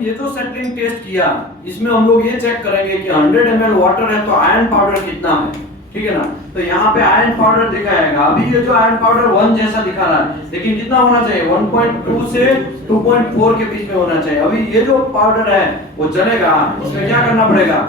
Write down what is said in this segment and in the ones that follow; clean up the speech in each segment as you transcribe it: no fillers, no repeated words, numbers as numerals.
ये जो settling test किया, इसमें हम लोग ये चेक करेंगे कि 100 ml वाटर है तो आयरन पाउडर कितना है, ठीक है ना। तो यहाँ पे आयरन पाउडर दिखाएगा। अभी ये जो आयरन पाउडर 1 जैसा दिखा रहा है, लेकिन कितना होना चाहिए, 1.2 से 2.4 के बीच में होना चाहिए। अभी ये जो पाउडर है वो चलेगा, इसमें क्या करना पड़ेगा,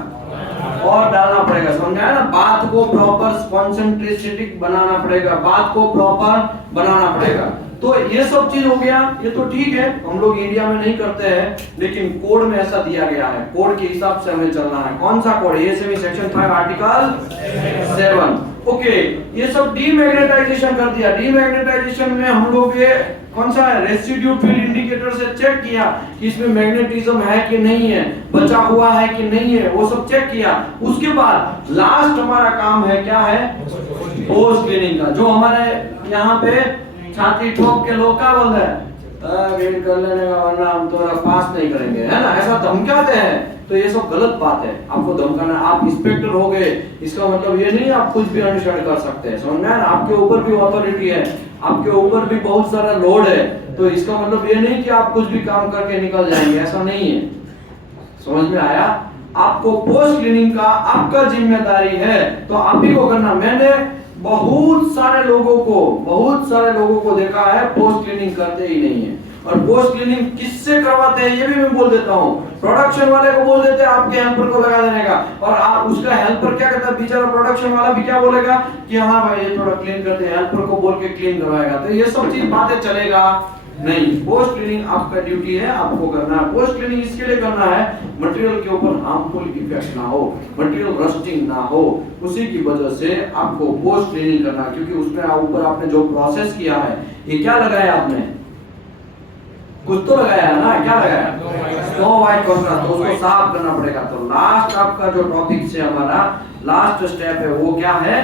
और डालना पड़ेगा। समझ में आया ना, बात को प्रॉपर कॉन्सेंट्रेटिक बनाना पड़ेगा, बात को प्रॉपर बनाना पड़ेगा। तो ये सब चीज हो गया, ये तो ठीक है, हम लोग इंडिया में नहीं करते हैं, लेकिन कोड में ऐसा दिया गया है, कोड के हिसाब से हमें चलना है। कौन सा code, ASME section 5 article 7। Okay, ये सब डीमैग्नेटाइजेशन कर दिया। डीमैग्नेटाइजेशन में हम लोग ये कौन सा है, रेसिड्यू फील्ड इंडिकेटर से चेक किया कि इसमें मैग्नेटिज्म है कि नहीं है, बचा हुआ है कि नहीं है, वो सब चेक किया। उसके बाद लास्ट हमारा काम है, क्या है, पोस्ट क्लीनिंग का। जो हमारे यहाँ पे छाती ठोक के लोग क्या बोल रहे हैं, वेट कर लेने का वरना हम तो पास नहीं करेंगे, है ना, ऐसा धमकाते हैं। तो ये सब गलत बात है, आपको धमकाना। आप इंस्पेक्टर हो गए, इसका मतलब ये नहीं आप कुछ भी अनुसरण कर सकते हैं। समझ में आया ना, आपके ऊपर भी अथॉरिटी है, आपके ऊपर भी बहुत सारा लोड है। तो इसका मतलब ये नहीं कि आप कुछ भी काम करके निकल जाएंगे, ऐसा नहीं है। समझ में आया, आपको पोस्ट क्लीनिंग का आपका जिम्मेदारी है, तो आप ही को करना। मैंने बहुत सारे लोगों को देखा है पोस्ट क्लीनिंग करते ही नहीं है। और पोस्ट क्लीनिंग किससे करवाते हैं ये भी मैं बोल देता हूँ, प्रोडक्शन वाले को बोल देते हैं आपके हेल्पर को लगा देने का, और आप उसका हेल्पर क्या करता है, बेचारा प्रोडक्शन वाला भी क्या बोलेगा कि हाँ भाई ये थोड़ा क्लीन करते हैं, हेल्पर को बोल के क्लीन करवाएगा। तो ये सब चीज बातें चलेगा नहीं। पोस्ट क्लीनिंग आपका ड्यूटी है, आपको करना है। पोस्ट क्लीनिंग इसके लिए करना है, मटेरियल के ऊपर हार्मफुल इफेक्ट ना हो, मटेरियल रस्टिंग ना हो, उसी की वजह से आपको पोस्ट क्लीनिंग करना। क्योंकि उसमें ऊपर आपने जो प्रोसेस किया है, ये क्या लगाया आपने, कुछ तो लगाया है ना, क्या लगाया, स्नो व्हाइट कॉन्ट्रास्ट, तो उसको साफ करना पड़ेगा। तो लास्ट आपका जो टॉपिक से हमारा लास्ट स्टेप है वो क्या है,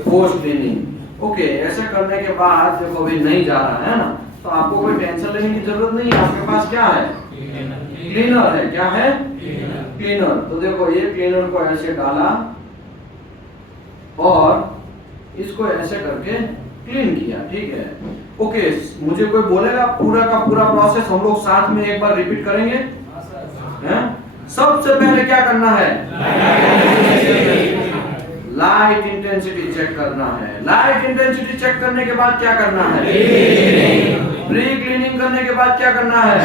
पोस्ट क्लीनिंग। ओके, ऐसे करने के बाद देखो अभी नहीं जा रहा है ना, तो आपको कोई टेंशन लेने की जरूरत नहीं है। आपके पास क्या है, क्लीनर है। क्या है, क्लीनर। तो देखो ये क्लीनर को ऐसे डाला और इसको ऐसे करके क्लीन किया, ठीक है। ओके, मुझे कोई बोलेगा पूरा का पूरा प्रोसेस हम लोग साथ में एक बार रिपीट करेंगे, हैं? सबसे पहले क्या करना है, लाइट इंटेंसिटी चेक करना है। लाइट इंटेंसिटी चेक करने के बाद क्या करना है, प्री क्लीनिंग करने के बाद क्या करना है,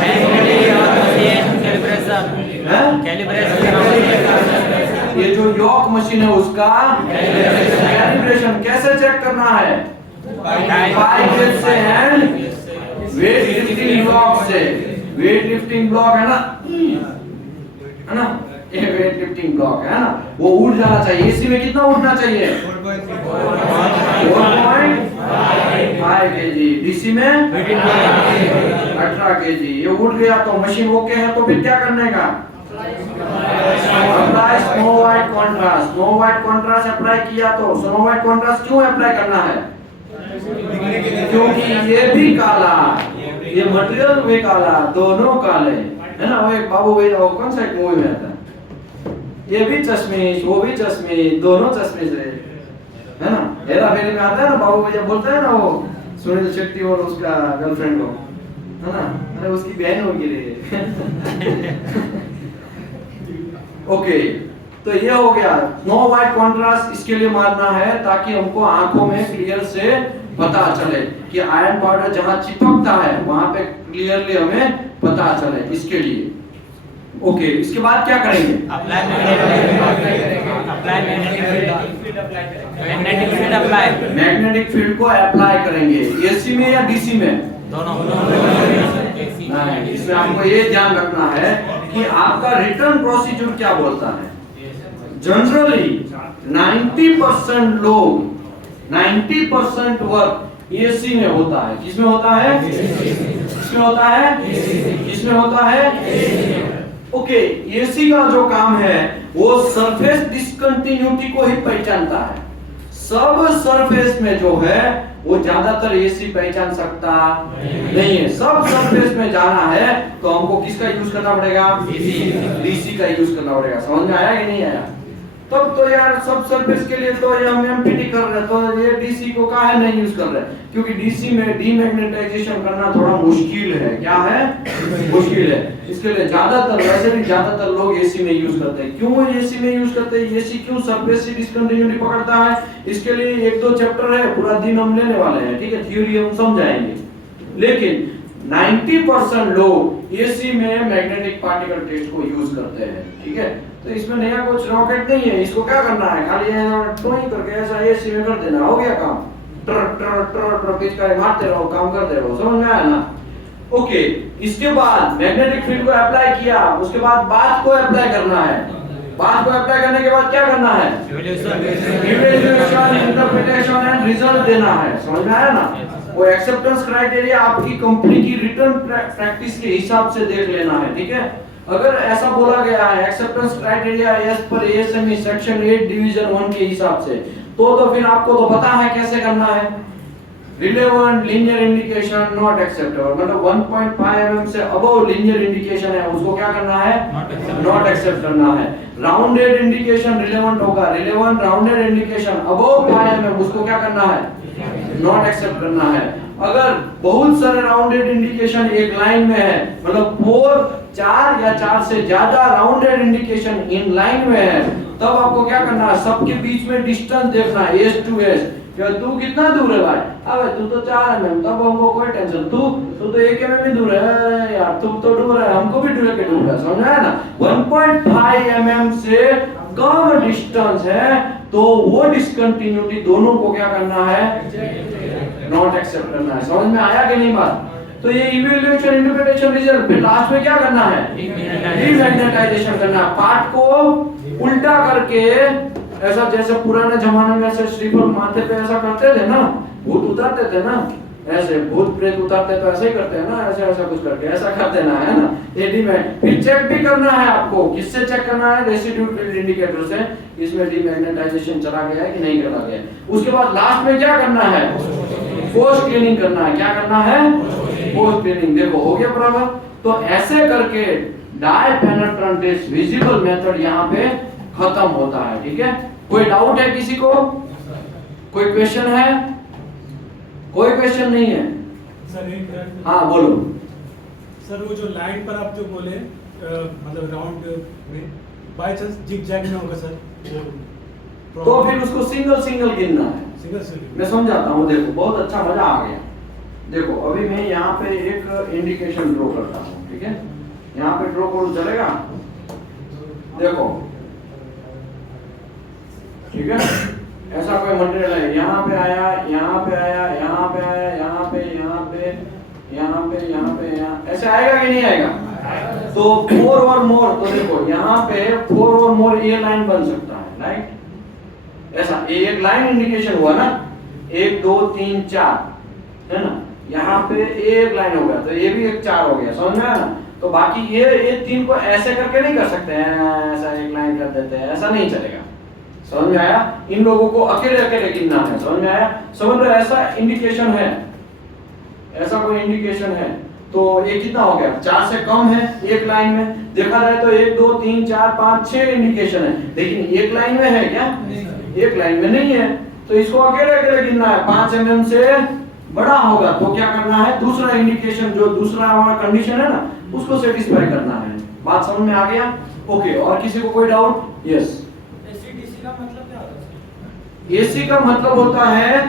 ये जो योक मशीन है उसका कैलिब्रेशन कैसे चेक करना है, पाइप से एंड वेट लिफ्टिंग ब्लॉक से। वेट लिफ्टिंग ब्लॉक है ना, ये वेट लिफ्टिंग ब्लॉक है ना, वो उठ जाना चाहिए। एसी में कितना उठना चाहिए, 4.5 केजी, डीसी में 18 केजी। ये उठ गया तो मशीन ओके है, तो फिर क्या करने का, apply snow white contrast. Snow white contrast apply किया तो स्नो व्हाइट कॉन्ट्रास्ट क्यों अप्लाई करना है, क्योंकि ये भी काला, ये मटेरियल भी काला, दोनों काले है ना। वो एक बाबू भाई वो कौन सा एक मूवी में आता है, ये भी चश्मिश वो भी चश्मिश, दोनों चश्मिश है ना। हेरा फेरी में आता है ना, बाबू भैया बोलता है ना वो सुनील शेट्टी और उसका गर्लफ्रेंड को, है ना, अरे उसकी बहन होगी रे। ओके, तो ये हो गया स्नो व्हाइट कॉन्ट्रास्ट। इसके लिए मारना है ताकि हमको आंखों में क्लियर से पता चले कि आयरन पाउडर जहां चिपकता है वहां पे क्लियरली हमें पता चले, इसके लिए। ओके, इसके बाद क्या करेंगे, मैग्नेटिक फील्ड को अप्लाई करेंगे। एसी में या डीसी में, दोनों। इसमें आपको ये ध्यान रखना है कि आपका रिटर्न प्रोसीजर क्या बोलता है। जनरली 90% लोग 90% वर्क एसी में होता है। किसमें होता है, किसमें होता है, किसमें होता है। ओके, एसी का जो काम है वो सरफेस डिस्कंटिन्यूटी को ही पहचानता है। सब सरफेस में जो है वो ज्यादातर एसी पहचान सकता नहीं है। सब सरफेस में जाना है तो हमको किसका यूज करना पड़ेगा, डीसी का यूज करना पड़ेगा। समझ में आया कि नहीं आया, तब तो यार सब सरफेस के लिए तो ये हम एमपीटी कर रहे हैं, तो ये डीसी को काहे नहीं यूज कर रहे हैं? क्योंकि डीसी में डीमैग्नेटाइजेशन करना थोड़ा मुश्किल है। क्या है? मुश्किल है। इसके लिए ज्यादातर, वैसे भी ज्यादातर लोग एसी में यूज करते हैं। क्यों एसी में यूज करते हैं? एसी क्यों सरफेस से डिस्कंटिन्यूटी पकड़ता है? इसके लिए एक दो चैप्टर है, पूरा दिन हम लेने वाले हैं, ठीक है, थ्योरी हम समझाएंगे। लेकिन 90% लोग एसी में मैग्नेटिक पार्टिकल टेस्ट को यूज करते हैं, ठीक है। तो इसमें नया कुछ रॉकेट नहीं है, इसको क्या करना है, खाली टोई करके ऐसा एसी में कर देना, हो गया काम। ट्र ट्र ट्र ट्र पिचकारी मारते रहो, काम करते रहो, समझ में आया ना? ओके, इसके बाद मैग्नेटिक फील्ड को अप्लाई किया, उसके बाद बात को अप्लाई करना है। बात को अप्लाई करने के बाद क्या करना है? इवैल्यूएशन, इंटरप्रिटेशन एंड रिजल्ट देना है, समझ में आया ना? वो एक्सेप्टेंस क्राइटेरिया आपकी कंपनी की रिटर्न प्रैक्टिस के हिसाब से देख लेना है, ठीक है। अगर ऐसा बोला गया है एक्सेप्टेंस क्राइटेरिया एज पर एएसएमई सेक्शन 8 डिवीजन 1 के हिसाब से, तो फिर आपको तो पता है कैसे करना है। Relevant linear indication not acceptable, मतलब 1.5 mm से अबव लीनियर इंडिकेशन है, उसको क्या करना है? नॉट एक्सेप्ट करना है। राउंडेड इंडिकेशन रिलेवेंट होगा, relevant rounded indication above 5 mm, उसको क्या करना है? नॉट एक्सेप्ट करना है। अगर बहुत सारे राउंडेड इंडिकेशन एक लाइन में है, मतलब 4 या 4 से ज्यादा राउंडेड इंडिकेशन इन लाइन में है, तब आपको क्या करना है? सबके बीच में डिस्टेंस देखना है, एज टू एज। क्या तू कितना दूर है भाई? अबे तू तो 4 mm, तब हमको कोई टेंशन, तू तो 1 mm ही दूर है यार, तू तो दूर है, हमको भी दूर के दूर है, समझ आया ना? 1.5 mm से कम डिस्टेंस है तो वो डिस्कंटिन्यूटी दोनों को क्या करना है? नॉट एक्सेप्ट करना है। समझ में आया कि नहीं बात? तो ये इवैल्यूएशन, इंटरप्रिटेशन, रिजल्ट, फिर लास्ट में क्या करना है? डीमैग्नेटाइजेशन करना है। पार्ट को उल्टा करके, ऐसा जैसे पुराने जमाने में ऐसे श्रीफल माथे पे ऐसा करते थे ना, भूत उतारते थे ना, ऐसे भूत प्रेत उतारते तो ऐसे ही करते हैं ना, ऐसे ऐसा कुछ करके ऐसा कर देना है ना, एडी में। फिर चेक भी करना है आपको, किससे चेक करना है? रेसिड्यू फील्ड इंडिकेटर से, इसमें डीमैग्नेटाइजेशन चला गया है कि नहीं चला गया। उसके बाद लास्ट में क्या करना है? पोस्ट क्लीनिंग करना है। क्या करना है? Post cleaning. देखो हो गया बराबर। तो ऐसे करके डाई पेनिट्रेंट टेस्ट विजिबल मेथड यहाँ पे खत्म होता है, ठीक है। कोई डाउट है किसी को? कोई क्वेश्चन है? कोई क्वेश्चन नहीं है सर? हाँ बोलो सर। वो जो लाइन पर आप जो बोले, मतलब राउंड में बाय चांस जिग जैग में होगा सर, तो फिर उसको सिंगल सिंगल गिनना है। सिंगल मैं समझाता हूँ, देखो बहुत अच्छा, मजा आ गया। देखो अभी मैं यहाँ पे एक इंडिकेशन ड्रॉ करता हूँ, ठीक है। यहाँ पे ड्रॉ करूँ, चलेगा? देखो ठीक है, ऐसा कोई मटेरियल है, यहाँ पे आया, यहाँ पे आया, यहाँ पे आया, यहाँ पे, यहाँ पे, यहाँ पे, यहाँ पे, यहाँ, ऐसे आएगा कि नहीं आएगा? तो 4 और मोर, तो देखो यहाँ पे 4 और मोर ये लाइन बन सकता है, राइट? ऐसा एक लाइन इंडिकेशन हुआ ना, 1 2 3 4 है ना, यहाँ पे एक लाइन हो गया, तो ये भी एक 4 हो गया, समझ में आया ना? तो बाकी ये 3 को ऐसे करके नहीं कर सकते हैं, ऐसा एक लाइन कर देते हैं, ऐसा नहीं चलेगा। समझ में आया? इन लोगों को अकेले अकेले गिनना है, समझ में आया? समझ लो ऐसा इंडिकेशन है, ऐसा कोई इंडिकेशन है, तो ये कितना हो गया? 4 से कम है एक लाइन में। देखा जाए तो 1 2 3 4 5 6 इंडिकेशन है, लेकिन एक लाइन में है क्या? एक लाइन में नहीं है, तो इसको अकेले अकेले गिनना है। 5 mm से बड़ा होगा तो क्या करना है? दूसरा इंडिकेशन, जो दूसरा हमारा कंडीशन है ना, उसको सेटिस्फाई करना है। बात समझ में आ गया? ओके, और किसी को कोई डाउट? यस। एसी का मतलब क्या होता है? एसी का मतलब होता है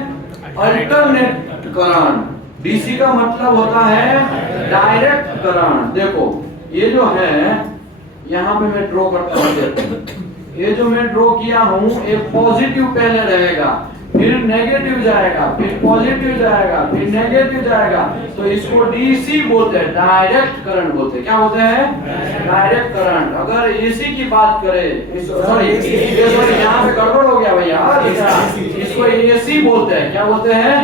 अल्टरनेट करंट, डीसी का मतलब होता है डायरेक्ट करंट। देखो ये जो है, यहाँ पे मैं ड्रॉ करता हूँ, ये जो मैं ड्रॉ किया हूँ, एक पॉजिटिव पहले रहेगा, फिर नेगेटिव जाएगा, फिर पॉजिटिव जाएगा, फिर नेगेटिव जाएगा, तो इसको डीसी बोलते हैं, डायरेक्ट करंट बोलते हैं। क्या बोलते हैं? Direct current. अगर एसी की बात करें, सॉरी यहाँ पे गड़बड़ हो गया भैया, इसको एसी बोलते हैं। क्या बोलते हैं?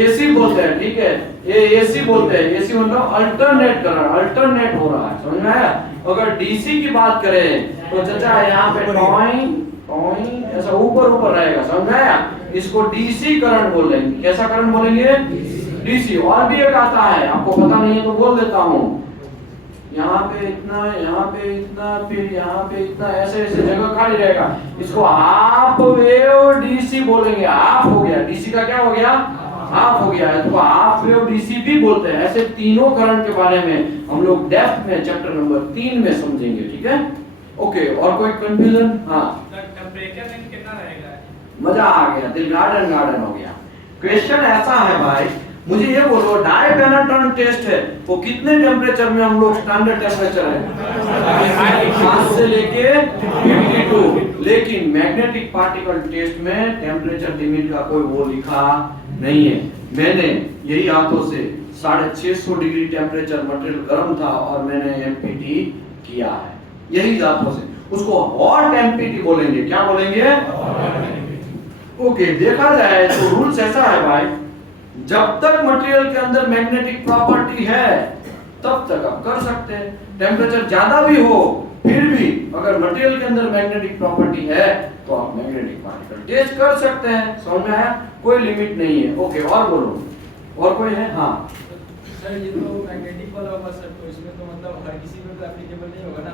एसी बोलते हैं, ठीक है, ये एसी बोलते हैं। एसी मतलब अल्टरनेट करंट, अल्टरनेट हो रहा है, समझ में आया? अगर डीसी की बात करें तो चाचा यहाँ पे टॉइंग ऐसा ऊपर ऊपर रहेगा, समझ में आया? इसको डीसी करंट बोलेंगे। कैसा करंट बोलेंगे? डीसी। और भी एक आता है, आपको पता नहीं है तो बोल देता हूँ, यहाँ पे इतना, यहाँ पे इतना, फिर यहाँ पे इतना, ऐसे ऐसे जगह खाली रहेगा। इसको हाफ वेव डीसी बोलेंगे। हाफ हो गया, डीसी का क्या हो गया, हाफ हो गया है, तो हाफ वेव डीसी भी बोलते हैं। ऐसे तीनों करंट के बारे में हम लोग डेप्थ में चैप्टर नंबर 3 में समझेंगे, ठीक है। ओके, और कोई कंफ्यूजन? हाँ, टेम्परेचर रेंज कितना रहेगा? मजा आ गया, दिल गार्डन गार्डन हो गया। क्वेश्चन ऐसा है भाई, मुझे ये बोलो, डाई पेनेट्रेंट टेस्ट है वो कितने टेम्परेचर में हम लोग, स्टैंडर्ड टेम्परेचर है 5 से लेके 52, लेकिन मैग्नेटिक पार्टिकल टेस्ट में टेम्परेचर लिमिट का कोई वो लिखा नहीं है। मैंने यही हाथों से 650 डिग्री टेम्परेचर मटेरियल गर्म था और मैंने एमपीटी किया है, यही हाथों से। उसको हॉट एमपीटी बोलेंगे। क्या बोलेंगे? ओके, देखा जाए तो रूल्स ऐसा है भाई, जब तक मटेरियल के अंदर मैग्नेटिक प्रॉपर्टी है तब तक आप कर सकते हैं। टेम्परेचर ज्यादा भी हो फिर भी अगर मटेरियल के अंदर मैग्नेटिक प्रॉपर्टी है तो आप मैग्नेटिक पार्टिकल टेस्ट कर सकते हैं। समझ में आया? कोई लिमिट नहीं है। ओके, और बोलो, और कोई है? हाँ सर, ये तो मैग्नेटिक वाला होगा सर, तो इसमें तो मतलब हर किसी पे तो एप्लीकेबल नहीं होगा ना।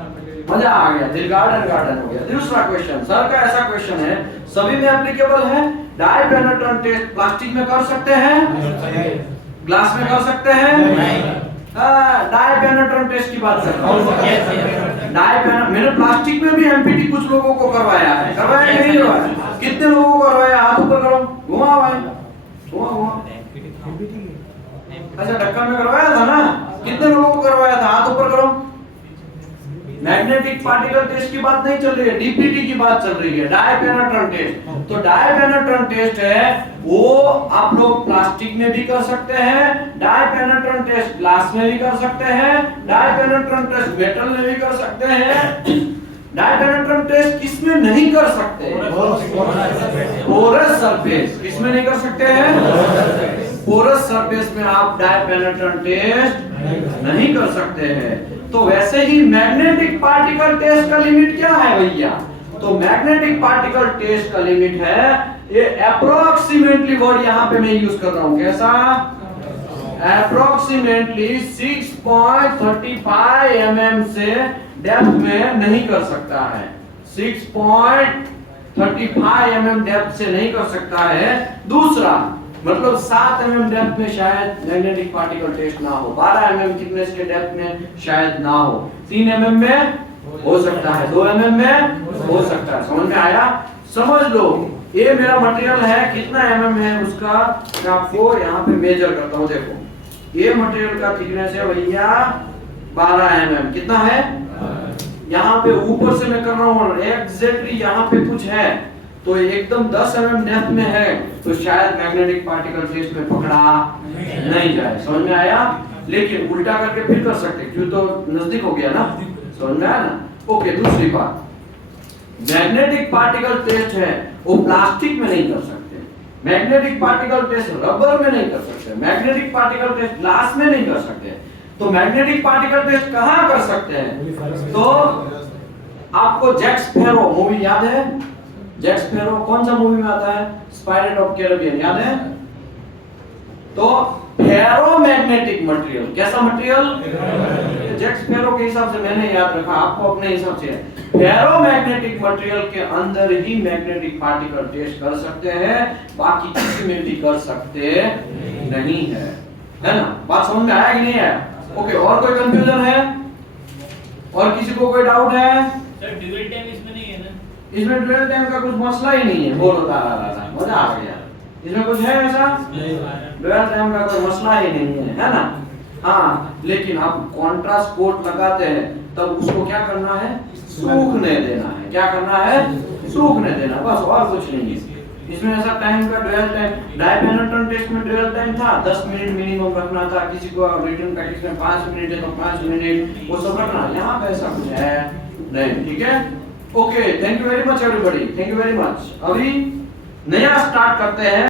मजा आ गया, दिल गार्डन गार्डन हो गया। दूसरा क्वेश्चन सर का ऐसा क्वेश्चन है, सभी में एप्लीकेबल है। डाई पेनेट्रेंट टेस्ट प्लास्टिक में कर सकते हैं, ग्लास में कर सकते हैं? डाई पेनेट्रेंट टेस्ट की बात कर रहा हूं। डाई पेनेट्रेंट, मैंने प्लास्टिक में भी एमपीटी कुछ लोगों को करवाया है। करवाया नहीं करवाया? कितने लोगों को करवाया? हाथ ऊपर करो, घुमा भाई, घुमा। अच्छा, ढक्कन में करवाया था ना? कितने लोगों को करवाया था? हाथ ऊपर करो। मैग्नेटिक पार्टिकल टेस्ट की बात नहीं चल रही है, डीपीटी की बात चल रही है, डाई पेनेट्रेंट टेस्ट। तो डाई पेनेट्रेंट टेस्ट है वो आप लोग प्लास्टिक में भी कर सकते हैं, डाई पेनेट्रेंट टेस्ट ग्लास में भी कर सकते हैं, डाई पेनेट्रेंट टेस्ट मेटल में भी कर सकते हैं। डाई पेनेट्रेंट टेस्ट किसमें नहीं कर सकते? Porous surface. किसमें नहीं कर सकते हैं? पोरस सरफेस में आप डाई पेनेट्रेंट टेस्ट नहीं कर सकते हैं। तो वैसे ही मैग्नेटिक पार्टिकल टेस्ट का लिमिट क्या है भैया? तो मैग्नेटिक पार्टिकल टेस्ट का लिमिट है, ये अप्रोक्सीमेटली वर्ड यहां पे मैं यूज कर रहा हूं, कैसा? अप्रोक्सीमेटली 6.35 mm से डेप्थ में नहीं कर सकता है। 6.35 mm डेप्थ से नहीं कर सकता है। दूसरा मतलब 7 mm डेप्थ में शायद मैग्नेटिक पार्टिकल टेस्ट ना हो, 12 mm थिकनेस के डेप्थ में शायद ना हो, 3 mm में हो सकता है, 2 mm में हो सकता है। समझ में आया? समझ लो, ये मेरा मटेरियल है, कितना mm है उसका मैं आपको यहाँ पे मेजर करता हूँ। देखो, ये मटेरियल का थिकनेस है भैया 12 mm। कितना है? यहाँ पे ऊपर से मैं कर रहा हूँ एग्जैक्टली, यहाँ पे कुछ है तो एकदम 10 mm डेप्थ में है तो शायद मैग्नेटिक पार्टिकल टेस्ट में पकड़ा नहीं जाए। समझ में आया? लेकिन उल्टा करके फिर कर सकते, क्यों तो नजदीक हो गया ना। समझ में आया ना? ओके, दूसरी बात, मैग्नेटिक पार्टिकल टेस्ट है वो प्लास्टिक में नहीं कर सकते, मैग्नेटिक पार्टिकल टेस्ट रबर में नहीं कर सकते, मैग्नेटिक पार्टिकल टेस्ट ग्लास में नहीं कर सकते। तो मैग्नेटिक पार्टिकल टेस्ट कहाँ कर सकते हैं? तो आपको जैक स्पैरो मूवी याद है? जैक स्पैरो कौन सा मूवी में आता है? पायरेट ऑफ कैरिबियन, याद है? तो फेरोमैग्नेटिक मटेरियल, कैसा मटेरियल? जैक स्पैरो के हिसाब से मैंने याद रखा, आपको अपने हिसाब से। फेरोमैग्नेटिक मटेरियल के अंदर ही मैग्नेटिक पार्टिकल टेस्ट कर सकते हैं, बाकी किसी में भी कर सकते नहीं है ना? बात समझ में आया कि नहीं आया? ओके, और कोई कंफ्यूजन है? और किसी को कोई डाउट है? सर, ड्यूअल टाइम इसमें नहीं है ना? इसमें ड्यूअल टाइम का कुछ मसला ही नहीं है। बोलो तारा, मजा आ गया। इसमें कुछ है ऐसा? ड्यूअल टाइम का कोई मसला ही नहीं है ना? हाँ, लेकिन आप कॉन्ट्रास्ट कोट लगाते हैं तब उसको क्या करना है? सूखने देना है। क्या करना है? सूखने देना, बस, और कुछ नहीं है। इसमें ऐसा टाइम का dual time, die penetrant test में ड्यूअल टाइम था 10 मिनट मिनिमम रखना था, किसी को रिटन प्रैक्टिस में 5 मिनट है तो 5 मिनट वो सब रखना। यहाँ पे ऐसा कुछ है नहीं, ठीक है? Okay, thank you very much everybody, thank you very much. अभी नया स्टार्ट करते हैं।